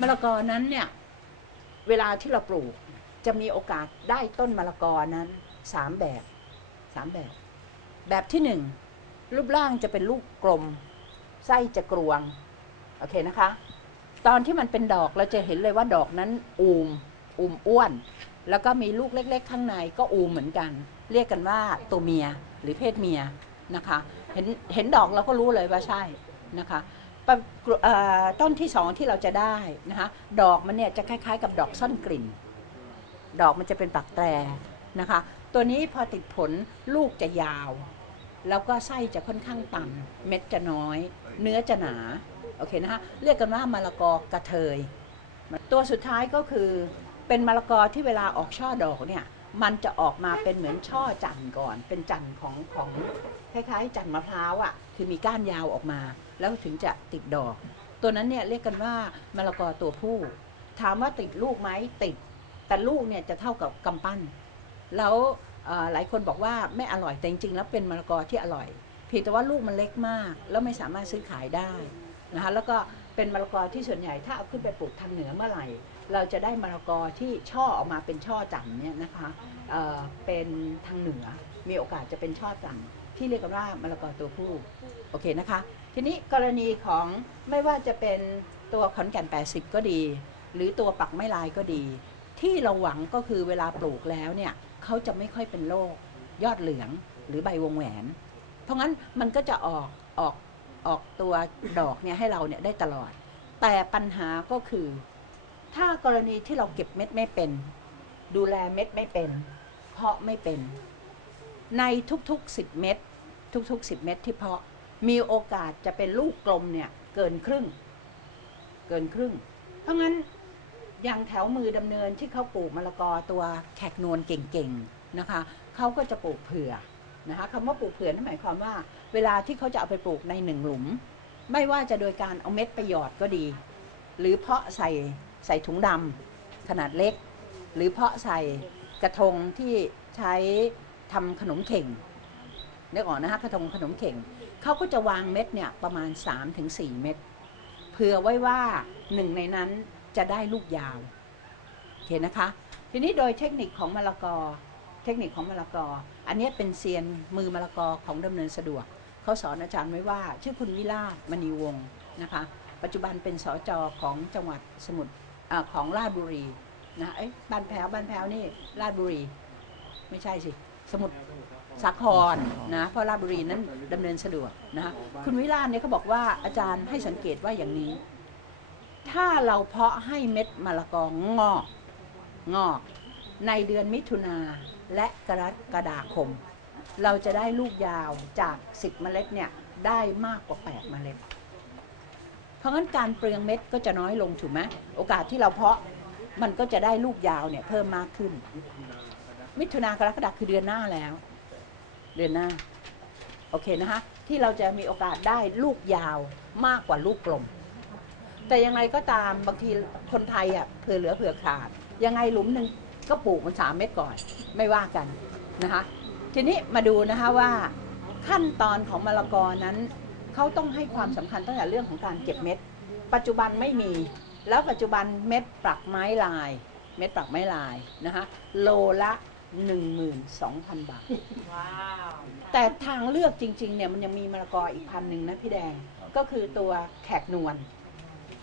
มะละกอนั้นเนี่ย เวลาที่เราปลูก จะมีโอกาสได้ต้นมะละกอนั้นสามแบบสามแบบ แบบที่หนึ่งรูปร่างจะเป็นลูกกลม ไส้จะกรวง โอเคนะคะ ตอนที่มันเป็นดอกเราจะเห็นเลยว่าดอกนั้นอูมอูมอ้วน แล้วก็มีลูกเล็ก ๆ ข้างในก็อูมเหมือนกัน เรียกกันว่าตัวเมียหรือเพศเมียนะคะ เห็นเห็นดอกเราก็รู้เลยว่าใช่นะคะ ต้นที่สองที่เราจะได้นะคะดอกมันเนี่ยจะคล้าย ๆ กับดอกซ่อนกลิ่น ดอกมันจะเป็นปักแตรนะคะ ตัวนี้พอติดผลลูกจะยาว แล้วก็ไส้จะค่อนข้างต่ำเม็ดจะน้อย เนื้อจะหนาโอเคนะคะเรียกกันว่ามะละกอกระเทย ตัวสุดท้ายก็คือเป็นมะละกอที่เวลาออกช่อดอกเนี่ยมันจะออกมาเป็นเหมือนช่อจันทร์ก่อน เป็นจันทร์ของของคล้ายๆ จันทร์มะพร้าวอะคือมีก้านยาวออกมา แล้วถึงจะติดดอก ตัวนั้นเนี่ยเรียกกันว่ามะละกอตัวผู้ ถามว่าติดลูกไหมติด แต่ลูกเนี่ยจะเท่ากับกำปั้น แล้วหลายคนบอกว่าไม่อร่อยแต่จริงๆแล้วเป็นมะละกอที่อร่อยเพียงแต่ว่าลูกมันเล็กมาก แล้วไม่สามารถซื้อขายได้นะคะแล้วก็เป็นมะละกอที่ส่วนใหญ่ถ้าเอาขึ้นไปปลูกทางเหนือเมื่อไหร่ เราจะได้มะละกอที่ช่อออกมาเป็นช่อจันเนี่ยนะคะเเป็นทางเหนือมีโอกาสจะเป็นช่อจันที่เรียกกันว่ามะละกอตัวผู้โอเคนะคะ ทีนี้กรณีของไม่ว่าจะเป็นตัวขอนแก่น 80 ก็ดี หรือตัวปักไม้ลายก็ดี ที่เราหวังก็คือเวลาปลูกแล้วเนี่ยเขาจะไม่ค่อยเป็นโรคยอดเหลืองหรือใบวงแหวน เพราะงั้นมันก็จะออกออกออกตัวดอกเนี่ยให้เราเนี่ยได้ตลอด แต่ปัญหาก็คือ ถ้ากรณีที่เราเก็บเม็ดไม่เป็น ดูแลเม็ดไม่เป็น เพาะไม่เป็น ในทุกๆ 10 เม็ดทุกๆ 10 เม็ดที่เพาะ มีโอกาสจะเป็นลูกกลมเนี่ยเกินครึ่ง เกินครึ่ง เพราะงั้นอย่างแถวมือดำเนินที่เขาปลูกมะละกอตัวแขกนวลเก่งๆนะคะเขาก็จะปลูกเผื่อนะคะคำว่าปลูกเผื่อนั่นหมายความว่า เวลาที่เขาจะเอาไปปลูกในหนึ่งหลุม ไม่ว่าจะโดยการเอาเม็ดไปหยอดก็ดี หรือเพาะใส่ใส่ถุงดำขนาดเล็ก หรือเพาะใส่กระทงที่ใช้ทำขนมเข่งนึกออกนะคะกระทงขนมเข่ง เขาก็จะวางเม็ดเนี่ยประมาณ 3-4 เม็ดเผื่อไว้ว่าหนึ่งในนั้นจะได้ลูกยาวโอเคนะคะ ทีนี้โดยเทคนิคของมะละกอ เทคนิคของมะละกอ อันนี้เป็นเซียนมือมะละกอของดำเนินสะดวก เขาสอนอาจารย์ไว้ว่า ชื่อคุณวิลาศมณีวงศ์นะคะ ปัจจุบันเป็นสจของจังหวัดสมุทรของราชบุรีนะเอ้บ้านแพ้วบ้านแพ้วนี่ราชบุรี ไม่ใช่สิ สมุทร สาครนะเพราะราชบุรีนั้นดำเนินสะดวกนะคะคุณวิลาเนี่ยเขาบอกว่าอาจารย์ให้สังเกตว่าอย่างนี้ ถ้าเราเพาะให้เม็ดมะละกองอกงอก ในเดือนมิถุนาและกรกฎาคม เราจะได้ลูกยาวจาก 10 เมล็ดเนี่ยได้มากกว่า 8 เมล็ด เพราะงั้นการเปลืองเม็ดก็จะน้อยลงถูกไหมโอกาสที่เราเพาะมันก็จะได้ลูกยาวเนี่ยเพิ่มมากขึ้น มิถุนากรกฎาคือเดือนหน้าแล้ว เดือนหน้า โอเคนะคะ ที่เราจะมีโอกาสได้ลูกยาวมากกว่าลูกกลม แต่ยังไงก็ตามบางทีคนไทยอะเผื่อเหลือเผื่อขาด ยังไงหลุมหนึ่งก็ปลูกมันสามเม็ดก่อน ไม่ว่ากันนะคะ ทีนี้มาดูนะคะว่าขั้นตอนของมะละกอนั้นเขาต้องให้ความสำคัญตั้งแต่เรื่องของการเก็บเม็ด ปัจจุบันไม่มี แล้วปัจจุบันเม็ดปรักไม้ลาย เม็ดปรักไม้ลายนะคะโลละ 12,000 บาท ว้าวแต่ทางเลือกจริงๆเนี่ยมันยังมีมะละกออีกพันหนึ่งนะพี่แดงก็คือตัวแขกนวล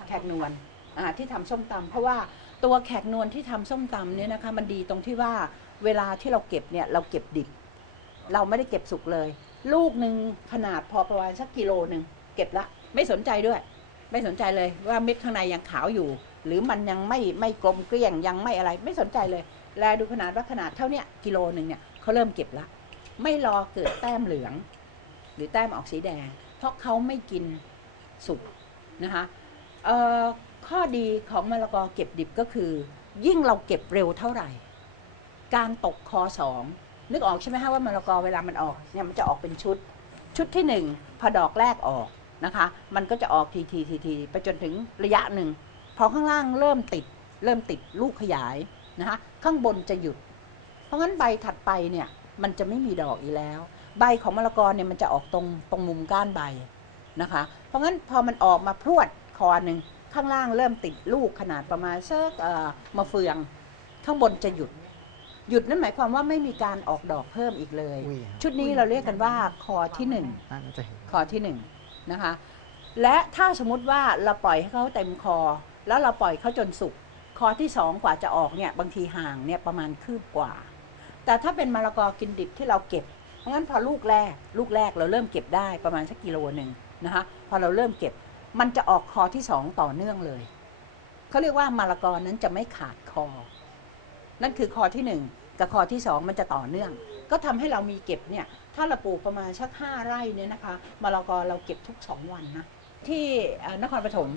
แขกนวลอ่าที่ทำส้มตำเพราะว่าตัวแขกนวลที่ทำส้มตำเนี่ยนะคะมันดีตรงที่ว่าเวลาที่เราเก็บเนี่ยเราเก็บดิบ เราไม่ได้เก็บสุกเลย ลูกหนึ่งขนาดพอประมาณสักกิโลหนึ่งเก็บละ ไม่สนใจด้วย ไม่สนใจเลยว่าเม็ดข้างในยังขาวอยู่ หรือมันยังไม่ไม่กลมเกลี้ยงยังไม่อะไร ไม่สนใจเลย แลดูขนาดว่าขนาดเท่าเนี้ยกิโลหนึ่งเนี่ยเขาเริ่มเก็บละ ไม่รอเกิดแต้มเหลือง หรือแต้มออกสีแดง เพราะเขาไม่กินสุกนะคะข้อดีของมะละกอเก็บดิบก็คือ ยิ่งเราเก็บเร็วเท่าไหร่ การตกคอสองนึกออกใช่ไหมคะว่ามะละกอเวลามันออกเนี่ยมันจะออกเป็นชุด ชุดที่หนึ่งพอดอกแรกออกนะคะ มันก็จะออกทีทีทีทีไปจนถึงระยะหนึ่งพอข้างล่างเริ่มติด เริ่มติดลูกขยาย นะคะข้างบนจะหยุด เพราะงั้นใบถัดไปเนี่ยมันจะไม่มีดอกอีกแล้ว ใบของมะละกอเนี่ยมันจะออกตรงตรงมุมก้านใบนะคะ เพราะงั้นพอมันออกมาพรวดคอหนึ่งข้างล่างเริ่มติดลูกขนาดประมาณสักเอ่อมะเฟือง ข้างบนจะหยุด หยุดนั่นหมายความว่าไม่มีการออกดอกเพิ่มอีกเลยอุ้ยชุดนี้เราเรียกกันว่าคอที่หนึ่งน่าจะเห็นคอที่หนึ่งนะคะ และถ้าสมมติว่าเราปล่อยให้เขาเต็มคอ แล้วเราปล่อยเขาจนสุก คอที่สองกว่าจะออกเนี่ยบางทีห่างเนี่ยประมาณคืบกว่า แต่ถ้าเป็นมะละกอกินดิบที่เราเก็บ เพราะงั้นพอลูกแรก ลูกแรกเราเริ่มเก็บได้ประมาณสักกิโลหนึ่งนะคะพอเราเริ่มเก็บมันจะออกคอที่สองต่อเนื่องเลยเขาเรียกว่ามะละกอนั้นจะไม่ขาดคอ นั่นคือคอที่หนึ่งกับคอที่สองมันจะต่อเนื่อง ก็ทำให้เรามีเก็บเนี่ยถ้าเราปลูกประมาณสักห้าไร่เนี่ยนะคะมะละกอเราเก็บทุกสองวันนะ ที่เอ่อนครปฐม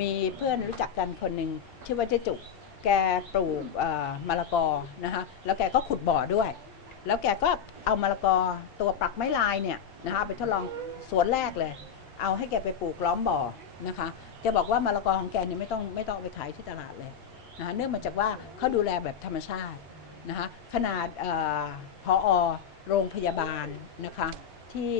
มีเพื่อนรู้จักกันคนหนึ่งชื่อว่าเจ๊จุก แกปลูกเอ่อมะละกอนะคะแล้วแกก็ขุดบ่อด้วย แล้วแกก็เอามะละกอตัวปลักไม้ลายเนี่ยนะคะเอาไปทดลองสวนแรกเลย เอาให้แกไปปลูกล้อมบ่อนะคะแกบอกว่ามะละกอของแกเนี่ยไม่ต้องไม่ต้องเอาไปขายที่ตลาดเลยนะคะเนื่องมาจากว่าเขาดูแลแบบธรรมชาตินะคะขนาดเออพอโรงพยาบาลนะคะที่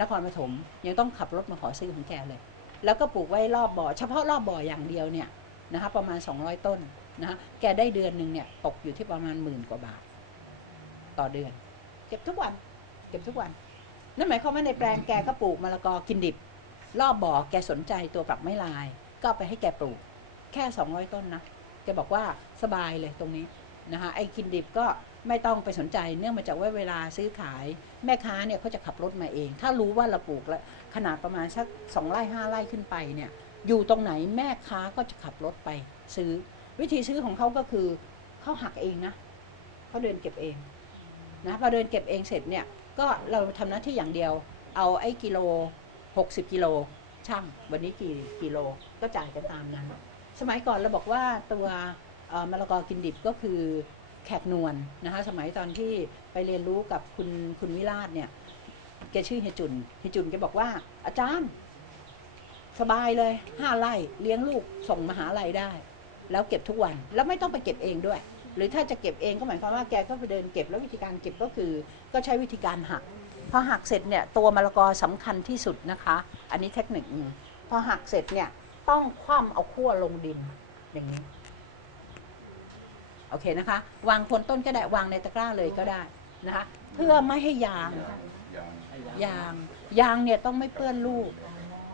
นครปฐมยังต้องขับรถมาขอซื้อของแกเลย แล้วก็ปลูกไว้รอบบ่อ เฉพาะรอบบ่ออย่างเดียวเนี่ยนะคะประมาณ 200 ต้นนะคะแกได้เดือนหนึ่งเนี่ยตกอยู่ที่ประมาณหมื่นกว่าบาท ต่อเดือน เก็บทุกวัน เก็บทุกวัน นั่นหมายความว่าในแปลงแกก็ปลูกมะละกอกินดิบ รอบบ่อแกสนใจตัวปรับไม้ลาย ก็ไปให้แกปลูก แค่ 200 ต้นนะแกบอกว่าสบายเลยตรงนี้นะคะไอ้กินดิบก็ ไม่ต้องไปสนใจ เนื่องมาจากว่าเวลาซื้อขายแม่ค้าเนี่ยเขาจะขับรถมาเอง ถ้ารู้ว่าเราปลูกแล้วขนาดประมาณสักสองไร่ห้าไร่ขึ้นไปเนี่ยอยู่ตรงไหนแม่ค้าก็จะขับรถไปซื้อ วิธีซื้อของเขาก็คือเขาหักเองนะเขาเดินเก็บเองนะพอเดินเก็บเองเสร็จเนี่ยก็เราทำหน้าที่อย่างเดียว เอาไอ้กิโล 60 กิโลช่างวันนี้กี่กิโลก็จ่ายกันตามนั้น สมัยก่อนเราบอกว่าตัวมะละกอกินดิบก็คือ แขกนวลนะคะสมัยตอนที่ไปเรียนรู้กับคุณคุณวิราชเนี่ยแกชื่อเฮจุนเฮจุนแกบอกว่า อาจารย์ สบายเลยห้าไร่เลี้ยงลูกส่งมหาลัยได้ แล้วเก็บทุกวันแล้วไม่ต้องไปเก็บเองด้วย หรือถ้าจะเก็บเองก็หมายความว่าแกก็ไปเดินเก็บแล้ววิธีการเก็บก็คือ ก็ใช้วิธีการหักพอหักเสร็จเนี่ยตัวมะละกอสำคัญที่สุดนะคะ อันนี้เทคนิคหนึงพอหักเสร็จเนี่ยต้องคว่ำเอาขั้วลงดินอย่างนี้ โอเคนะคะ วางคนต้นก็ได้วางในตะกร้าเลยก็ได้นะคะ เพื่อไม่ให้ยางยางยางเนี่ยต้องไม่เปื้อนลูก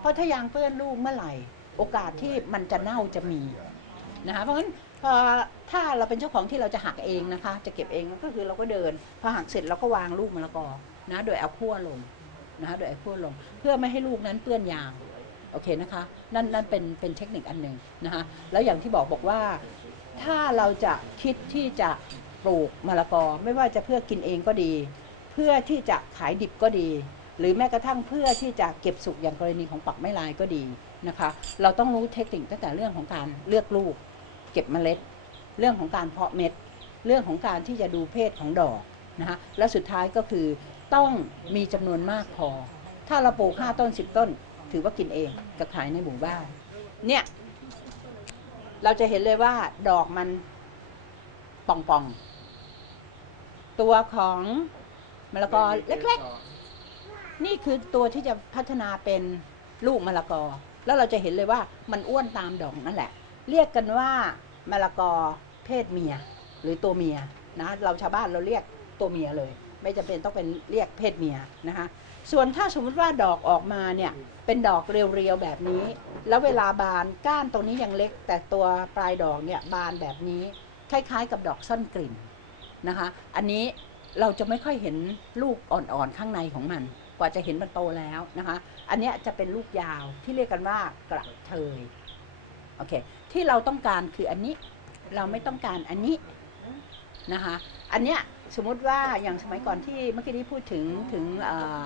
เพราะถ้ายางเปื้อนลูกเมื่อไหร่ โอกาสที่มันจะเน่าจะมีนะคะเพราะฉะนั้นพอถ้าเราเป็นเจ้าของที่เราจะหักเองนะคะ จะเก็บเองก็คือเราก็เดินพอหักเสร็จเราก็วางลูกมะละกอนะโดยเอาขั้วลงนะคะโดยเอาขั้วลง เพื่อไม่ให้ลูกนั้นเปื้อนยางโอเคนะคะ นั่นนั่นเป็นเป็นเทคนิคอันหนึ่งนะคะแล้วอย่างที่บอกบอกว่า ถ้าเราจะคิดที่จะปลูกมะละกอ ไม่ว่าจะเพื่อกินเองก็ดี เพื่อที่จะขายดิบก็ดี หรือแม้กระทั่งเพื่อที่จะเก็บสุกอย่างกรณีของปักไม้ลายก็ดีนะคะ เราต้องรู้เทคนิคตั้งแต่เรื่องของการเลือกลูก เก็บเมล็ด เรื่องของการเพาะเม็ด เรื่องของการที่จะดูเพศของดอกนะคะแล้วสุดท้ายก็คือต้องมีจำนวนมากพอ ถ้าเราปลูก5ต้น 10 ต้น ถือว่ากินเองกับขายในหมู่บ้านเนี่ย เราจะเห็นเลยว่าดอกมันป่องๆ ตัวของมะละกอเล็กๆ นี่คือตัวที่จะพัฒนาเป็นลูกมะละกอ แล้วเราจะเห็นเลยว่ามันอ้วนตามดอกนั่นแหละ เรียกกันว่ามะละกอเพศเมีย หรือตัวเมียนะเราชาวบ้านเราเรียกตัวเมียเลย ไม่จำเป็นต้องเป็นเรียกเพศเมียนะคะ ส่วนถ้าสมมติว่าดอกออกมาเนี่ยเป็นดอกเรียวๆแบบนี้ แล้วเวลาบานก้านตรงนี้ยังเล็ก แต่ตัวปลายดอกเนี่ยบานแบบนี้คล้ายๆ กับดอกซ่อนกลิ่นนะคะ อันนี้เราจะไม่ค่อยเห็นลูกอ่อนๆข้างในของมัน กว่าจะเห็นมันโตแล้วนะคะ อันเนี้ยจะเป็นลูกยาวที่เรียกกันว่ากระเทยโอเคที่เราต้องการคืออันนี้เราไม่ต้องการอันนี้นะคะ อันเนี้ยสมมติว่าอย่างสมัยก่อนที่เมื่อกี้นี้พูดถึงถึงอ่อ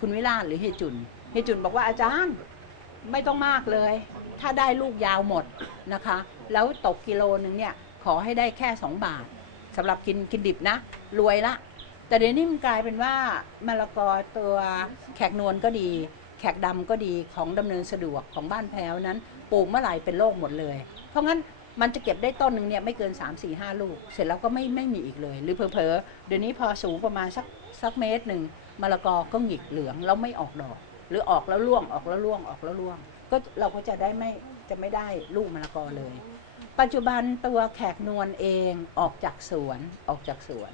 คุณวิลาศหรือเฮจุนเฮจุนบอกว่าอาจารย์ไม่ต้องมากเลย ถ้าได้ลูกยาวหมดนะคะ แล้วตกกิโลนึงเนี่ยขอให้ได้แค่ 2 บาทสำหรับกินกินดิบนะ รวยละ แต่เดี๋ยวนี้มันกลายเป็นว่ามะละกอตัวแขกนวลก็ดี แขกดำก็ดีของดำเนินสะดวกของบ้านแพ้วนั้นปลูกเมื่อไหร่เป็นโรคหมดเลย เพราะงั้นมันจะเก็บได้ต้นหนึ่งเนี่ยไม่เกิน 3 4 5 ลูก เสร็จแล้วก็ไม่ไม่มีอีกเลย หรือเพอๆเดี๋ยวนี้พอสูงประมาณสักสักเมตรหนึ่ง มะละกอก็หงิกเหลืองแล้วไม่ออกดอก หรือออกแล้วร่วงออกแล้วร่วงออกแล้วร่วง ก็เราก็จะได้ไม่จะไม่ได้ลูกมะละกอเลย ปัจจุบันตัวแขกนวลเองออกจากสวนออกจากสวน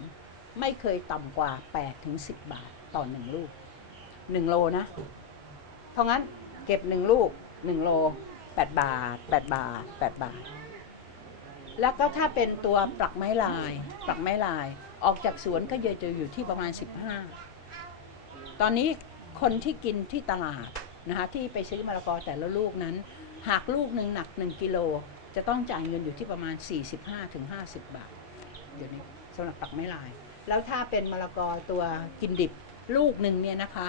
ไม่เคยต่ำกว่า8ถึง10 บาทต่อหนึ่งลูกหนึ่งโลนะ เพราะงั้นเก็บหนึ่งลูกหนึ่งโลแปดบาทแปดบาทแปดบาท แล้วก็ถ้าเป็นตัวปลักไม้ลายปลักไม้ลายออกจากสวนก็จะอยู่ที่ประมาณ15 ตอนนี้คนที่กินที่ตลาดนะคะที่ไปซื้อมะละกอแต่ละลูกนั้น หากลูกหนึ่งหนัก 1กิโลจะต้องจ่ายเงินอยู่ที่ประมาณ 45-50 บาท เดี๋ยวนี้สำหรับปลักไม้ลาย แล้วถ้าเป็นมะละกอตัวกินดิบลูกหนึ่งเนี่ยนะคะ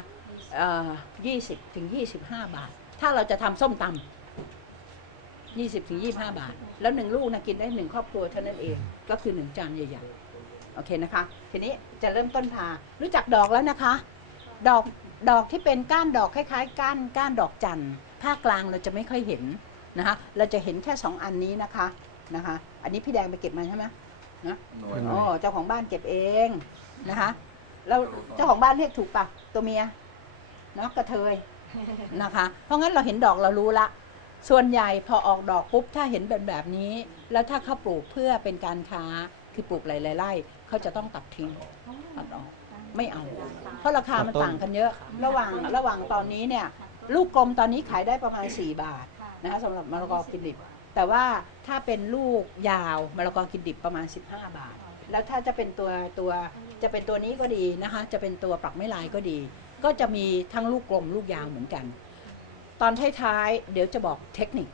เอ่อ20ถึง25บห้าบาท ถ้าเราจะทำส้มตำ20ถึง25บาท แล้วหนึ่งลูกนะกินได้หนึ่งครอบครัวเท่านั้นเอง ก็คือหนึ่งจานใหญ่ๆ โอเคนะคะ ทีนี้จะเริ่มต้นพา รู้จักดอกแล้วนะคะ ดอกดอกที่เป็นก้านดอกคล้ายๆ ก้านก้านดอกจันทร์ภาคกลางเราจะไม่ค่อยเห็นนะคะเราจะเห็นแค่สองอันนี้นะคะนะคะ อันนี้พี่แดงไปเก็บมาใช่ไหมนะอ๋อเจ้าของบ้านเก็บเองนะคะแล้วเจ้าของบ้านเรียกถูกปะตัวเมียเนาะกระเทยนะคะ เพราะงั้นเราเห็นดอกเรารู้ละ ส่วนใหญ่พอออกดอกปุ๊บถ้าเห็นแบบแบบนี้ แล้วถ้าเขาปลูกเพื่อเป็นการค้าคือปลูกหลายๆไร่เขาจะต้องตัดทิ้งตัดออก ไม่เอา เพราะราคามันต่างกันเยอะ ระหว่างระหว่างตอนนี้เนี่ยลูกกลมตอนนี้ขายได้ประมาณ 4 บาทนะคะสำหรับมะละกอกินดิบ แต่ว่าถ้าเป็นลูกยาวมะละกอกินดิบประมาณ 15 บาท แล้วถ้าจะเป็นตัวตัวจะเป็นตัวนี้ก็ดีนะคะ จะเป็นตัวปลักไม้ลายก็ดี ก็จะมีทั้งลูกกลมลูกยาวเหมือนกัน ตอนท้ายๆเดี๋ยวจะบอกเทคนิค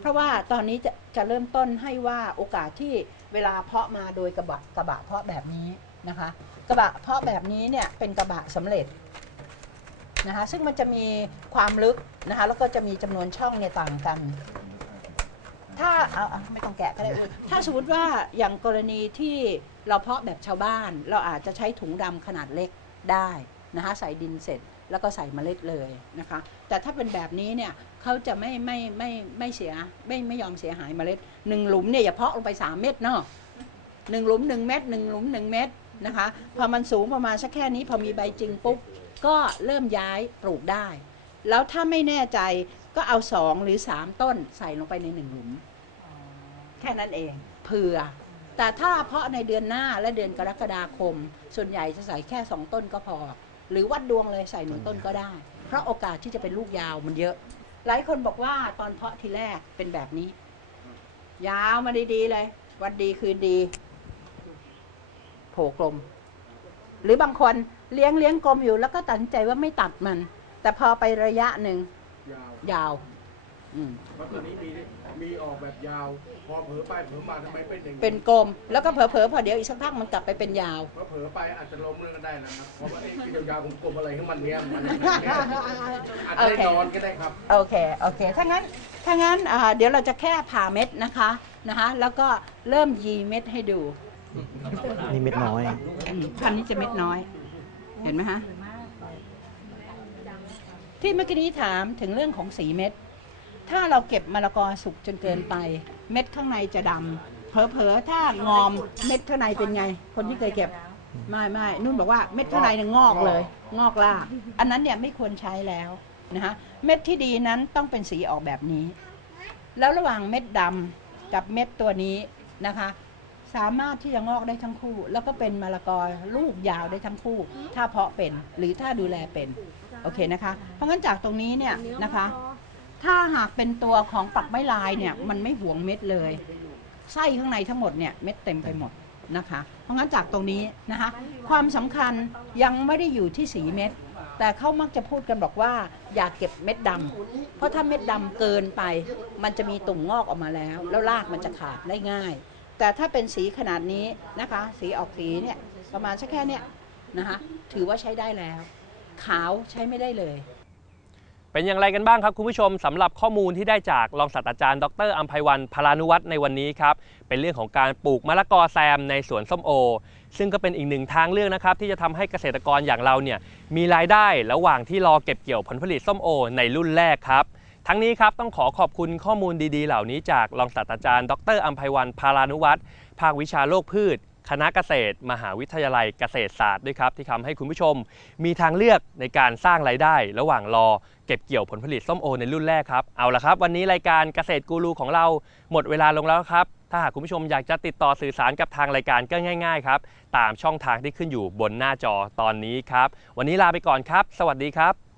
เพราะว่าตอนนี้จะจะเริ่มต้นให้ว่าโอกาสที่เวลาเพาะมาโดยกระบะกระบะเพาะแบบนี้ นะคะ กระบะเพาะแบบนี้เนี่ยเป็นกระบะสำเร็จนะคะซึ่งมันจะมีความลึกนะคะแล้วก็จะมีจำนวนช่องเนี่ยต่างกัน ถ้าเอาไม่ต้องแกะก็ได้ถ้าสมมติว่าอย่างกรณีที่เราเพาะแบบชาวบ้าน เราอาจจะใช้ถุงดำขนาดเล็กได้นะคะใส่ดินเสร็จแล้วก็ใส่เมล็ดเลยนะคะ แต่ถ้าเป็นแบบนี้เนี่ยเขาจะไม่ไม่ไม่ไม่เสียไม่ไม่ยอมเสียหายเมล็ดหนึ่งหลุมเนี่ยอย่าเพาะลงไปสามเม็ดเนาะหนึ่งหลุมหนึ่งเม็ดหนึ่งหลุมหนึ่งเม็ด นะคะ พอมันสูงประมาณสักแค่นี้พอมีใบจริงปุ๊บก็เริ่มย้ายปลูกได้ แล้วถ้าไม่แน่ใจก็เอาสองหรือสามต้นใส่ลงไปในหนึ่งหลุม แค่นั้นเองเผื่อ แต่ถ้าเพาะในเดือนหน้าและเดือนกรกฎาคม ส่วนใหญ่จะใส่แค่สองต้นก็พอ หรือวัดดวงเลยใส่หนึ่งต้นก็ได้ เพราะโอกาสที่จะเป็นลูกยาวมันเยอะ หลายคนบอกว่าตอนเพาะทีแรกเป็นแบบนี้ ยาวมาดีๆเลย วันดีคืนดีโผล่ กลม หรือบางคนเลี้ยงเลี้ยงกลมอยู่ แล้วก็ตัดสินใจว่าไม่ตัดมัน แต่พอไประยะหนึ่งยาวยาวอืมเพราะตอนนี้มีมีออกแบบยาว พอเผลอไปเผลอมาทำไมเป็นอย่างเป็นกลม แล้วก็เผลอๆพอเดี๋ยวอีกสักพักมันกลับไปเป็นยาวเพราะเผลอไปอาจจะล้มเรื่องก็ได้นะครับเพราะว่าไอ้ที่ยาวๆกลมๆอะไรของมันเนี่ยมันอาจจะได้นอนก็ได้ครับโอเคโอเคถ้างั้นถ้างั้นอ่าเดี๋ยวเราจะแค่ผ่าเม็ดนะคะนะคะ แล้วก็เริ่มยีเม็ดให้ดู นี่เม็ดน้อย อืมพันธุ์นี้จะเม็ดน้อย เห็นไหมฮะ ที่เมื่อกี้นี้ถามถึงเรื่องของสีเม็ด ถ้าเราเก็บมะละกอสุกจนเกินไป เม็ดข้างในจะดำเผลอๆถ้างอมเม็ดข้างในเป็นไง คนที่เคยเก็บไม่ไม่นุ่นบอกว่าเม็ดข้างในเนี่ยงอกเลย งอกลากอันนั้นเนี่ยไม่ควรใช้แล้วนะคะเม็ดที่ดีนั้นต้องเป็นสีออกแบบนี้ แล้วระหว่างเม็ดดำกับเม็ดตัวนี้นะคะ สามารถที่จะงอกได้ทั้งคู่ แล้วก็เป็นมะละกอลูกยาวได้ทั้งคู่ ถ้าเพาะเป็นหรือถ้าดูแลเป็นโอเคนะคะ เพราะงั้นจากตรงนี้เนี่ยนะคะ ถ้าหากเป็นตัวของปักไม้ลายเนี่ยมันไม่หวงเม็ดเลยไส้ข้างในทั้งหมดเนี่ยเม็ดเต็มไปหมดนะคะ เพราะงั้นจากตรงนี้นะคะ ความสำคัญยังไม่ได้อยู่ที่สีเม็ดแต่เขามักจะพูดกันบอกว่าอย่าเก็บเม็ดดำเพราะถ้าเม็ดดำเกินไป มันจะมีตุ่มงอกออกมาแล้ว แล้วรากมันจะขาดได้ง่าย แต่ถ้าเป็นสีขนาดนี้นะคะ สีออกสีเนี่ยประมาณสักแค่เนี้ยนะคะถือว่าใช้ได้แล้ว ขาวใช้ไม่ได้เลย เป็นอย่างไรกันบ้างครับคุณผู้ชมสำหรับข้อมูลที่ได้จากรองศาสตราจารย์ดรอัมภัยวันพลานุวัฒน์ในวันนี้ครับเป็นเรื่องของการปลูกมะละกอแซมในสวนส้มโอ ซึ่งก็เป็นอีกหนึ่งทางเลือกนะครับที่จะทำให้เกษตรกรอย่างเราเนี่ยมีรายได้ระหว่างที่รอเก็บเกี่ยวผลผลิตส้มโอ ในรุ่นแรกครับ ทั้งนี้ครับต้องขอขอบคุณข้อมูลดีๆ เหล่านี้จากรองศาสตราจารย์ ดรอัมภัยวันพารานุวัฒน์ภาควิชาโรคพืช คณะเกษตร มหาวิทยาลัยเกษตรศาสตร์ด้วยครับ ที่ทำให้คุณผู้ชม มีทางเลือกในการสร้างรายได้ ระหว่างรอ เก็บเกี่ยวผลผลิตส้มโอในรุ่นแรกครับเอาละครับ วันนี้รายการเกษตรกูรูของเราหมดเวลาลงแล้วครับถ้าหากคุณผู้ชมอยากจะติดต่อสื่อสารกับทางรายการก็ง่ายๆครับตามช่องทางที่ขึ้นอยู่บนหน้าจอตอนนี้ครับวันนี้ลาไปก่อนครับ สวัสดีครับ